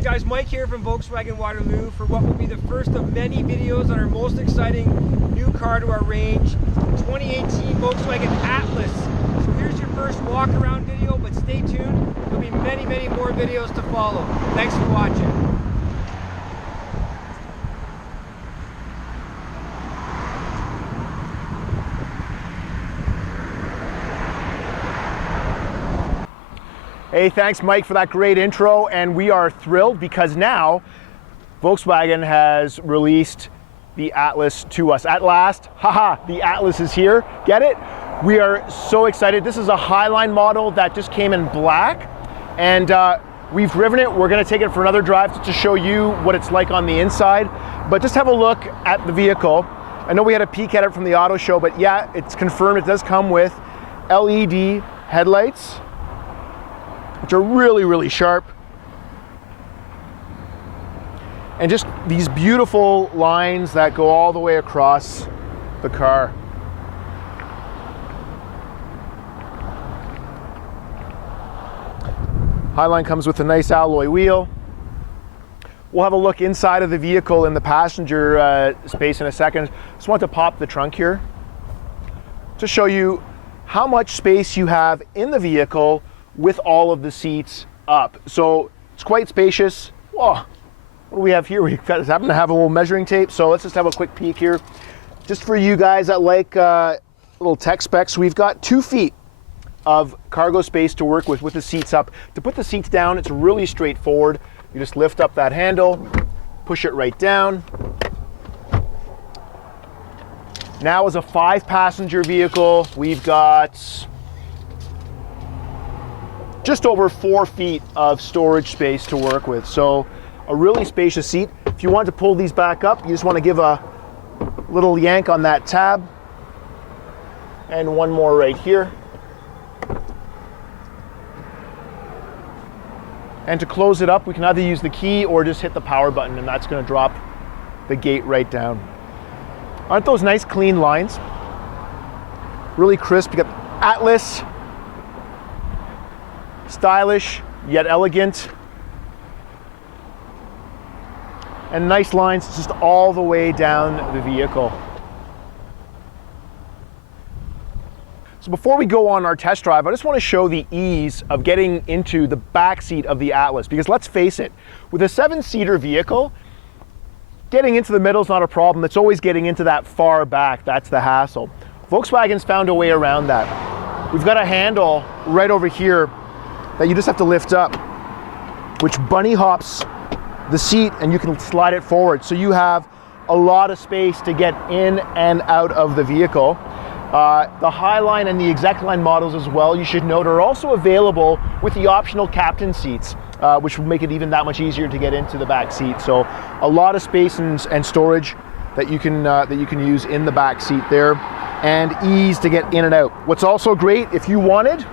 Hey guys, Mike here from Volkswagen Waterloo for what will be the first of many videos on our most exciting new car to our range, 2018 Volkswagen Atlas. So here's your first walk around video, but stay tuned. There'll be many more videos to follow. Thanks for watching. Hey, thanks Mike for that great intro, and we are thrilled because now Volkswagen has released the Atlas to us. At last, haha, the Atlas is here, get it? We are so excited. This is a Highline model that just came in black, and we've driven it. We're gonna take it for another drive to show you what it's like on the inside, but just have a look at the vehicle. I know we had a peek at it from the auto show, but yeah, it's confirmed it does come with LED headlights, which are really sharp. And just these beautiful lines that go all the way across the car. Highline comes with a nice alloy wheel. We'll have a look inside of the vehicle in the passenger space in a second. Just want to pop the trunk here to show you how much space you have in the vehicle with all of the seats up. So it's quite spacious. Whoa, what do we have here? We happen to have a little measuring tape, so let's just have a quick peek here. Just for you guys that like little tech specs, we've got 2 feet of cargo space to work with the seats up. To put the seats down, it's really straightforward. You just lift up that handle, push it right down. Now as a 5-passenger vehicle, we've got just over 4 feet of storage space to work with. So a really spacious seat. If you want to pull these back up, you just want to give a little yank on that tab. And one more right here. And to close it up, we can either use the key or just hit the power button, and that's going to drop the gate right down. Aren't those nice clean lines? Really crisp. You got Atlas. Stylish, yet elegant. And nice lines just all the way down the vehicle. So before we go on our test drive, I just want to show the ease of getting into the back seat of the Atlas, because let's face it, with a 7-seater vehicle, getting into the middle is not a problem. It's always getting into that far back that's the hassle. Volkswagen's found a way around that. We've got a handle right over here that you just have to lift up, which bunny hops the seat and you can slide it forward. So you have a lot of space to get in and out of the vehicle. The Highline and the Exec Line models as well, you should note, are also available with the optional captain seats, which will make it even that much easier to get into the back seat. So a lot of space and storage that you can use in the back seat there, and ease to get in and out. What's also great, if you wanted,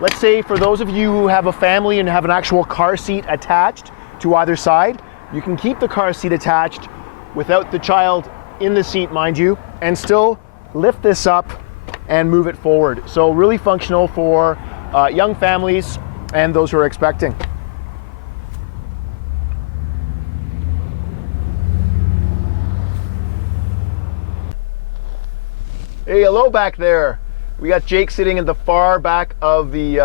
let's say for those of you who have a family and have an actual car seat attached to either side, you can keep the car seat attached without the child in the seat, mind you, and still lift this up and move it forward. So really functional for young families and those who are expecting. Hey, hello back there. We got Jake sitting in the far back of the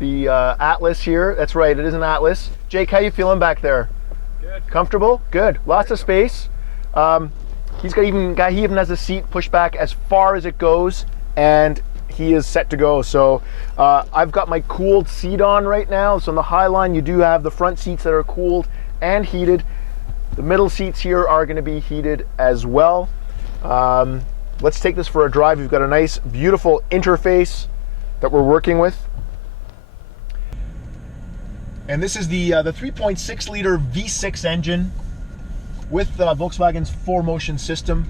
Atlas here. That's right, it is an Atlas. Jake, how you feeling back there? Good. Comfortable? Good. Lots of space. He even has the seat pushed back as far as it goes, and he is set to go. So I've got my cooled seat on right now. So on the Highline, you do have the front seats that are cooled and heated. The middle seats here are going to be heated as well. Let's take this for a drive. We've got a nice, beautiful interface that we're working with. And this is the 3.6 liter V6 engine with Volkswagen's 4Motion system.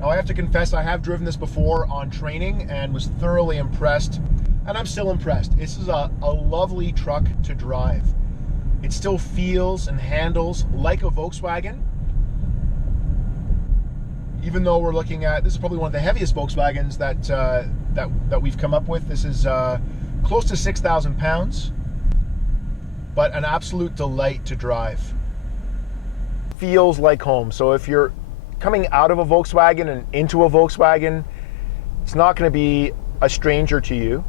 Now I have to confess, I have driven this before on training and was thoroughly impressed, and I'm still impressed. This is a lovely truck to drive. It still feels and handles like a Volkswagen. even though we're looking at, this is probably one of the heaviest Volkswagens that we've come up with. This is close to 6,000 pounds, but an absolute delight to drive. Feels like home. So if you're coming out of a Volkswagen and into a Volkswagen, it's not going to be a stranger to you.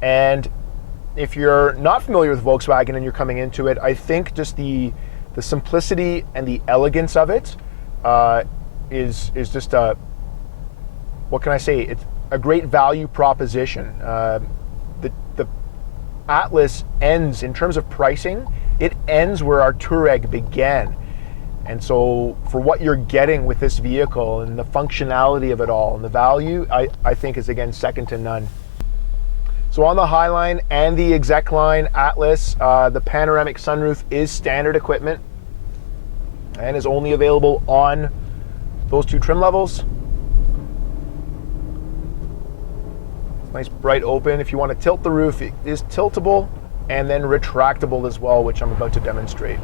And if you're not familiar with Volkswagen and you're coming into it, I think just the simplicity and the elegance of it is just a, what can I say? It's a great value proposition. The Atlas ends, in terms of pricing, it ends where our Touareg began. And so for what you're getting with this vehicle and the functionality of it all and the value, I think is, again, second to none. So on the Highline and the Exec Line Atlas, the panoramic sunroof is standard equipment and is only available on those two trim levels. Nice bright open. If you want to tilt the roof, it is tiltable and then retractable as well, which I'm about to demonstrate.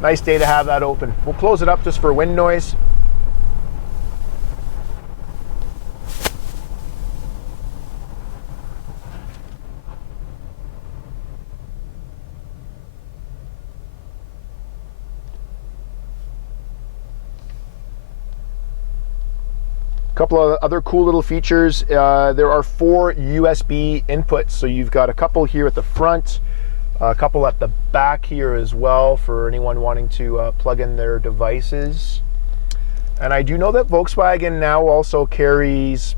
Nice day to have that open. We'll close it up just for wind noise. Couple of other cool little features. There are 4 USB inputs, so you've got a couple here at the front, a couple at the back here as well for anyone wanting to plug in their devices. And I do know that Volkswagen now also carries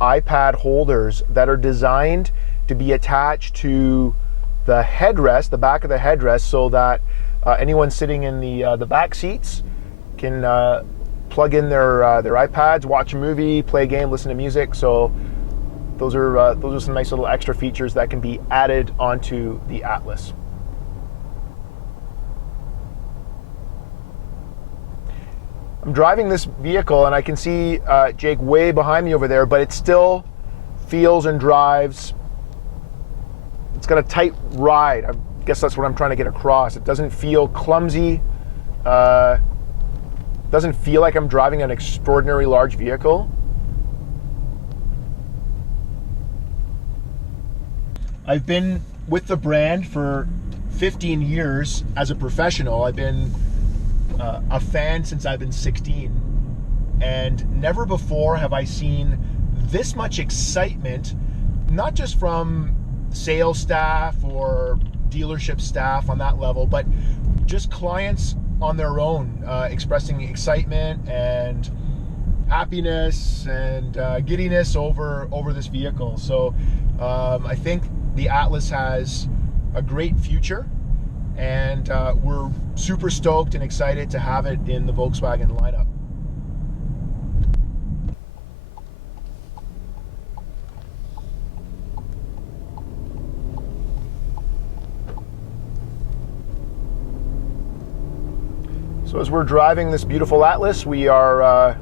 iPad holders that are designed to be attached to the headrest, the back of the headrest, so that anyone sitting in the back seats can plug in their iPads, watch a movie, play a game, listen to music. So those are some nice little extra features that can be added onto the Atlas. I'm driving this vehicle and I can see Jake way behind me over there, but it still feels and drives. It's got a tight ride. I guess that's what I'm trying to get across. It doesn't feel clumsy. Doesn't feel like I'm driving an extraordinarily large vehicle. I've been with the brand for 15 years as a professional. I've been a fan since I've been 16. And never before have I seen this much excitement, not just from sales staff or dealership staff on that level, but just clients on their own, expressing excitement and happiness and giddiness over this vehicle. So I think the Atlas has a great future, and we're super stoked and excited to have it in the Volkswagen lineup. So as we're driving this beautiful Atlas, we are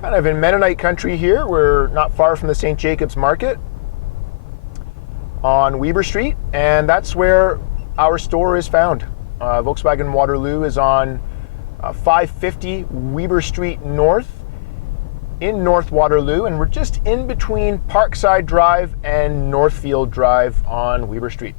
kind of in Mennonite country here. We're not far from the St. Jacobs Market on Weber Street, and that's where our store is found. Volkswagen Waterloo is on 550 Weber Street North in North Waterloo, and we're just in between Parkside Drive and Northfield Drive on Weber Street.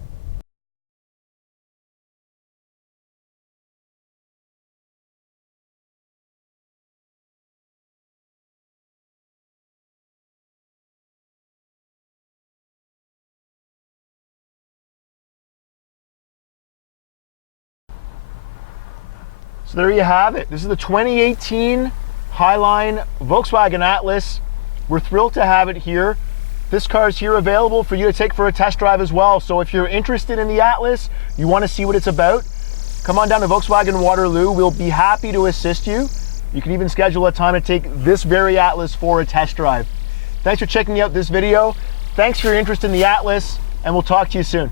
So there you have it. This is the 2018 Highline Volkswagen Atlas. We're thrilled to have it here. This car is here available for you to take for a test drive as well. So if you're interested in the Atlas, you want to see what it's about, come on down to Volkswagen Waterloo. We'll be happy to assist you. You can even schedule a time to take this very Atlas for a test drive. Thanks for checking out this video. Thanks for your interest in the Atlas, and we'll talk to you soon.